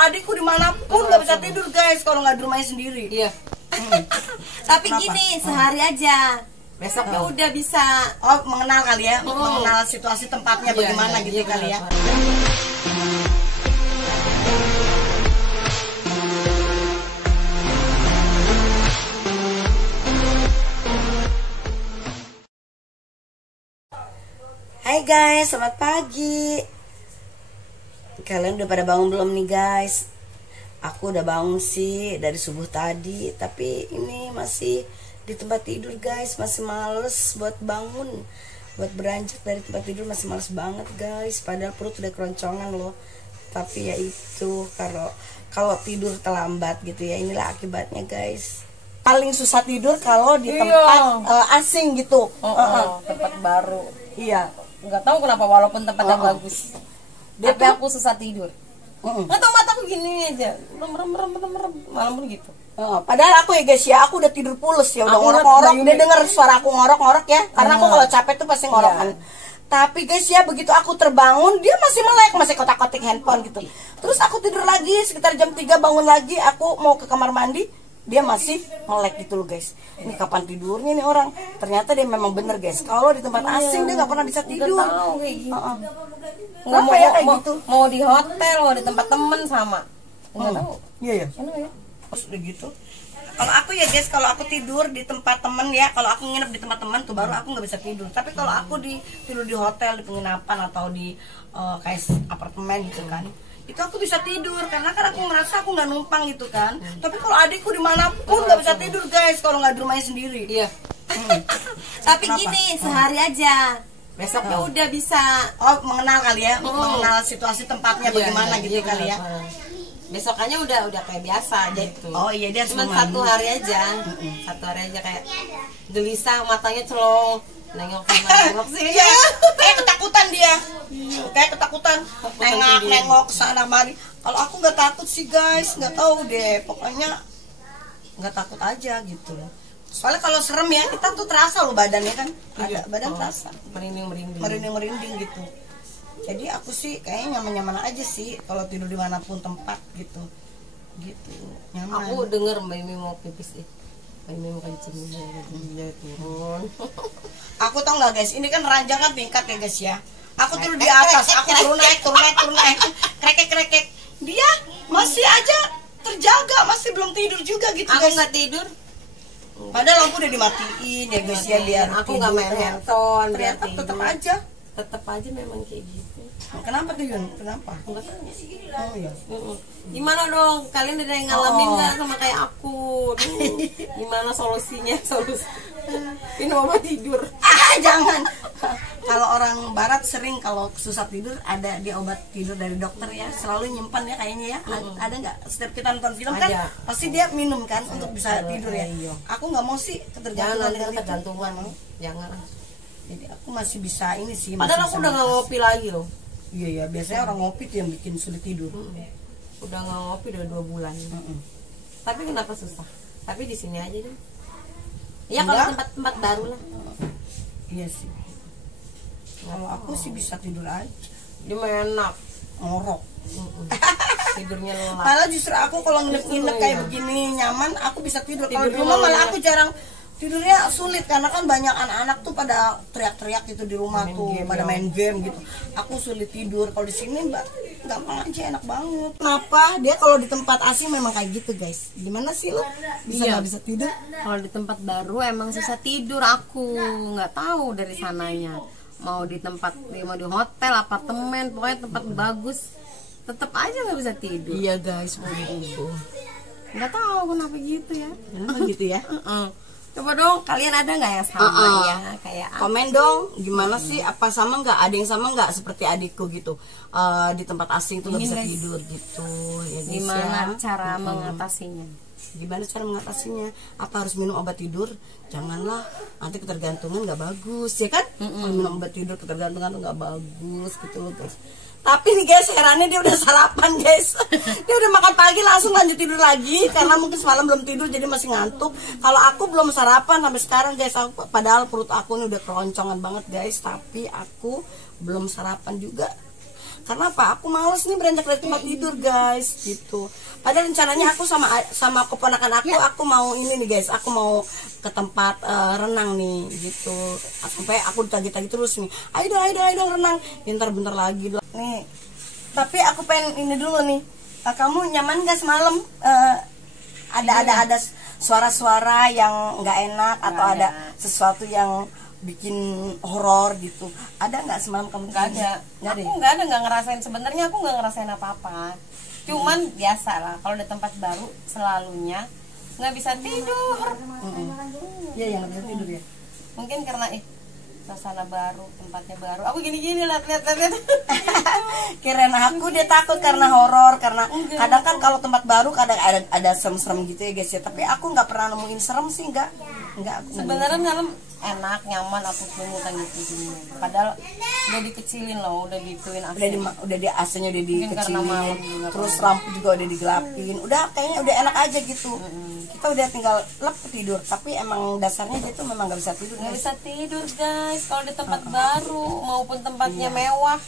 adikku dimanapun nggak bisa tidur guys kalau nggak di rumahnya sendiri. Iya. Tapi gini, sehari aja. Besoknya udah bisa. Oh, mengenal kali ya, mengenal situasi tempatnya bagaimana gitu kali ya. Hai guys, selamat pagi. Kalian udah pada bangun belum nih guys? Aku udah bangun sih dari subuh tadi, tapi ini masih di tempat tidur guys, masih males buat bangun, buat beranjak dari tempat tidur, masih males banget guys. Padahal perut udah keroncongan loh. Tapi ya itu, kalau tidur terlambat gitu ya, inilah akibatnya guys. Paling susah tidur kalau di tempat asing gitu. Tempat baru. Iya. Nggak tahu kenapa walaupun tempatnya bagus. Tapi aku susah tidur. Nggak tahu mataku gini aja, merem malam pun gitu. Padahal aku ya guys ya, aku udah tidur pules ya, udah ngorok-ngorok, dia denger suara aku ngorok-ngorok ya, karena aku kalau capek tuh pasti ngorok kan. Tapi guys ya, begitu aku terbangun dia masih melek, masih kotak-kotik handphone gitu. Terus aku tidur lagi sekitar jam 3 bangun lagi, aku mau ke kamar mandi, dia masih melek gitu loh guys. Ini kapan tidurnya nih orang? Ternyata dia memang bener guys, kalau di tempat asing dia nggak pernah bisa tidur. Tahu kayak gitu. Nggak mau ya kayak gitu. Mau di hotel, mau di tempat temen sama. Nggak tahu. Iya ya. Enak ya. Terus udah gitu. Kalau aku ya guys, kalau aku tidur di tempat temen ya, kalau aku nginep di tempat temen tuh baru aku nggak bisa tidur. Tapi kalau aku tidur di hotel, di penginapan atau di kayak apartemen gitu kan, itu aku bisa tidur karena kan aku ngerasa aku nggak numpang gitu kan. Tapi kalau adikku dimanapun nggak bisa tidur guys kalau nggak di rumahnya sendiri. Iya. Tapi gini, sehari aja. Besoknya udah bisa. Oh, mengenal kali ya, mengenal situasi tempatnya bagaimana gitu kali ya. Besokannya udah kayak biasa aja itu. Oh iya, dia cuma satu hari aja. Satu hari aja kayak gelisah, matanya celong, nengok sini. Iya, kayak ketakutan dia. Kayak ketakutan, nengok sana mari. Kalau aku nggak takut sih guys, nggak tahu deh. Pokoknya nggak takut aja gitu. Soalnya kalau serem ya, kita tuh terasa loh badannya kan. Ada badan terasa. Merinding gitu. Jadi aku sih kayaknya nyaman-nyaman aja sih kalau tidur dimanapun tempat gitu nyaman. Aku denger Mbak Imi mau pipis Mbak Imi mau kencing dia turun. Aku tau nggak guys, ini kan ranjang kan tingkat ya guys ya. Aku tidur di atas, aku turun naik, krekek. Dia masih aja terjaga, masih belum tidur juga gitu aku guys. nggak tidur. Padahal lampu udah dimatiin ya guys ya, biar aku nggak main handphone, biar ternyata tetap aja memang kayak gitu. Kenapa tuh Yun? Kenapa? Enggak tahu. Oh iya. Gimana dong? Kalian udah ngalamin nggak sama kayak aku? Gimana solusinya? Minum obat tidur. Jangan. Kalau orang barat sering kalau susah tidur ada dia obat tidur dari dokter ya, selalu nyimpan ya kayaknya ya. Ada nggak? Setiap kita nonton film kan pasti dia minum kan untuk bisa tidur ya. Aku nggak mau sih ketergantungan dengan ketergantungan. Jangan. Jadi aku masih bisa ini sih. Padahal aku udah nggak ngopi lagi loh. Iya ya, biasanya orang ngopi tuh yang bikin sulit tidur. Udah nggak ngopi udah 2 bulan. Tapi kenapa susah? Tapi di sini aja deh. Ya kalau tempat-tempat baru lah. Iya sih. Kalau aku sih bisa tidur aja. Dia enak, ngorok. Tidurnya lelap. Malah justru aku kalau nginep kayak begini nyaman, aku bisa tidur. Kalau di rumah malah aku jarang tidurnya sulit karena kan banyak anak-anak tuh pada teriak-teriak gitu di rumah pada main game gitu. Aku sulit tidur. Kalau di sini mbak gampang aja, enak banget. Kenapa dia kalau di tempat asing memang kayak gitu guys? Gimana sih lo bisa nggak bisa tidur? Kalau di tempat baru emang susah tidur aku, nggak tahu dari sananya. Mau di tempat, mau di hotel, apartemen, pokoknya tempat bagus, tetap aja nggak bisa tidur. Iya guys, begitu. Nggak tahu kenapa gitu ya. Kenapa gitu ya? Coba dong, kalian ada nggak yang sama ya kayak komen dong, gimana sih, apa sama nggak, ada yang sama nggak seperti adikku gitu, di tempat asing tuh nggak bisa tidur gitu ya. Gimana cara mengatasinya? Gimana cara mengatasinya? Apa harus minum obat tidur? Janganlah, nanti ketergantungan nggak bagus ya kan. Kalau minum obat tidur ketergantungan tuh nggak bagus gitu loh guys. Tapi nih guys, herannya dia udah sarapan guys. Dia udah makan pagi langsung lanjut tidur lagi karena mungkin semalam belum tidur jadi masih ngantuk. Kalau aku belum sarapan sampai sekarang guys, padahal perut aku ini udah keroncongan banget guys, tapi aku belum sarapan juga. Karena apa? Aku males nih beranjak dari tempat tidur guys, gitu. Padahal rencananya aku sama keponakan aku mau ini nih guys, aku mau ke tempat renang nih, gitu. Sampai aku ditagih-tagih terus nih, ayo renang. Bentar lagi nih. Tapi aku pengen ini dulu nih. Kamu nyaman gak semalam? Ada suara-suara yang nggak enak atau ada sesuatu yang bikin horor gitu? Ada nggak semalam kamu? Nggak ada. Nggak ngerasain, sebenarnya aku nggak ngerasain apa-apa. Cuman biasa lah kalau di tempat baru selalunya nggak bisa tidur. Iya, yang nggak bisa tidur ya. Mungkin karena suasana baru, tempatnya baru. Aku gini lihat. Kirain aku dia takut karena horor, karena kadang kan kalau tempat baru kadang ada serem-serem gitu ya guys ya. Tapi aku nggak pernah nemuin serem sih, nggak. Sebenarnya dalam enak, nyaman, aku semutan gitu. Padahal udah dikecilin loh, udah dituin AC. Udah di AC-nya udah dikecilin. Malam Terus lampu juga udah digelapin. Udah kayaknya udah enak aja gitu. Kita udah tinggal lep tidur. Tapi emang dasarnya dia tuh memang nggak bisa tidur. Nggak bisa tidur guys. Kalau di tempat baru maupun tempatnya mewah,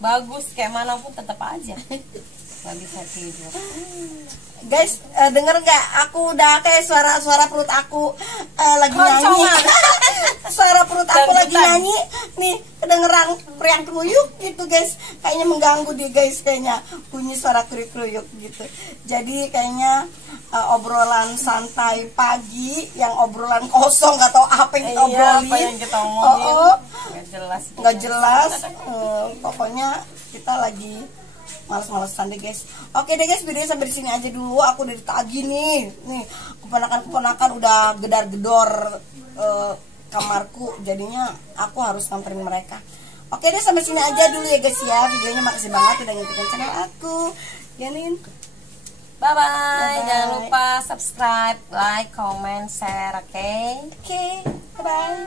bagus kayak manapun tetap aja nggak bisa tidur. Guys, denger nggak? Aku udah kayak suara perut aku lagi nyanyi. Suara perut aku lagi nyanyi. Nih, kedengeran kriang kruyuk gitu guys. Kayaknya mengganggu deh guys, kayaknya bunyi suara kriuk kruyuk gitu. Jadi kayaknya obrolan santai pagi, yang obrolan kosong nggak tahu apa yang kita obrolin. Apa yang kita omongin nggak jelas. Pokoknya kita lagi males-malesan deh guys. Oke deh guys, videonya sampai di sini aja dulu. Aku udah ditagih nih keponakan udah gedar-gedor kamarku, jadinya aku harus nganterin mereka. Oke deh, sampai sini aja dulu ya guys ya videonya. Makasih banget udah ngikutin channel aku. Yanin, bye. Jangan lupa subscribe, like, comment, share. Oke, bye.